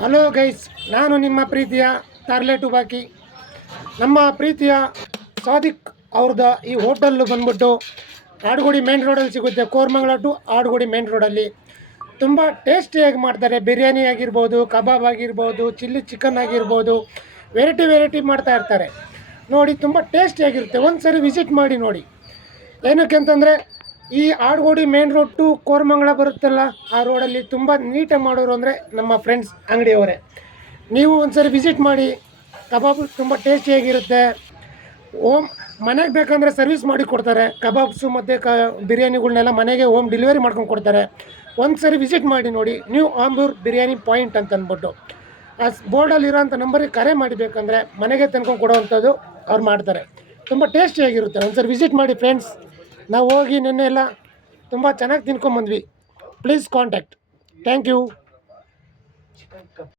Hello guys, ನಾನು ನಿಮ್ಮ ಪ್ರೀತಿಯ ತಾರ್ಲೆ ಟುಬಾಕಿ. ನಮ್ಮ ಪ್ರೀತಿಯ ಸಾದಿಕ್ ಅವ್ರದ್ದು ಈ ಹೋಟೆಲ್ ಬಂದ್ಬಿಟ್ಟು ಆಡುಗೋಡಿ ಮೇನ್ ರೋಡಲ್ಲಿ ಸಿಗುತ್ತೆ. ಕೋರಮಂಗಲ ಟು ಆಡುಗೋಡಿ ಮೇನ್ ರೋಡಲ್ಲಿ ತುಂಬ ಟೇಸ್ಟಿಯಾಗಿ ಮಾಡ್ತಾರೆ. ಬಿರಿಯಾನಿ ಆಗಿರ್ಬೋದು, ಕಬಾಬ್ ಆಗಿರ್ಬೋದು, ಚಿಲ್ಲಿ ಚಿಕನ್ ಆಗಿರ್ಬೋದು, ವೆರೈಟಿ ಮಾಡ್ತಾ ಇರ್ತಾರೆ. ನೋಡಿ, ತುಂಬ ಟೇಸ್ಟಿಯಾಗಿರುತ್ತೆ. ಒಂದು ಸರಿ ವಿಸಿಟ್ ಮಾಡಿ ನೋಡಿ. ಏನಕ್ಕೆ ಅಂತಂದರೆ, ಈ Adugodi main road to Koramangala ಬರುತ್ತಲ್ಲ, ಆ ರೋಡಲ್ಲಿ ತುಂಬ ನೀಟಾಗಿ ಮಾಡೋರು ಅಂದರೆ ನಮ್ಮ ಫ್ರೆಂಡ್ಸ್ ಅಂಗಡಿಯವರೇ. ನೀವು ಒಂದ್ಸರಿ ವಿಸಿಟ್ ಮಾಡಿ. ಕಬಾಬ್ ತುಂಬ ಟೇಸ್ಟಿಯಾಗಿರುತ್ತೆ. ಮನೆಗೆ ಬೇಕಂದರೆ ಸರ್ವಿಸ್ ಮಾಡಿ ಕೊಡ್ತಾರೆ. ಕಬಾಬ್ಸು ಮತ್ತು ಬಿರಿಯಾನಿಗಳ್ನೆಲ್ಲ ಮನೆಗೆ ಹೋಮ್ ಡೆಲಿವರಿ ಮಾಡ್ಕೊಂಡು ಕೊಡ್ತಾರೆ. ಒಂದು ಸರಿ ವಿಸಿಟ್ ಮಾಡಿ ನೋಡಿ. ನ್ಯೂ ಆಂಬೂರ್ ಬಿರಿಯಾನಿ ಪಾಯಿಂಟ್ ಅಂತ ಅಂದ್ಬಿಟ್ಟು ಆ ಬೋರ್ಡಲ್ಲಿರೋಂಥ ನಂಬರಿಗೆ ಕರೆ ಮಾಡಬೇಕಂದ್ರೆ ಮನೆಗೆ ತಂದ್ಕೊಂಡು ಕೊಡೋವಂಥದ್ದು ಅವ್ರು ಮಾಡ್ತಾರೆ. ತುಂಬ ಟೇಸ್ಟಿಯಾಗಿರುತ್ತೆ. ಒಂದು ಸರಿ ವಿಸಿಟ್ ಮಾಡಿ ಫ್ರೆಂಡ್ಸ್. ನಾವು ಹೋಗಿ ನಿನ್ನೆ ಎಲ್ಲ ತುಂಬ ಚೆನ್ನಾಗಿ ತಿನ್ಕೊಂಬಂದ್ವಿ. Please contact. Thank you.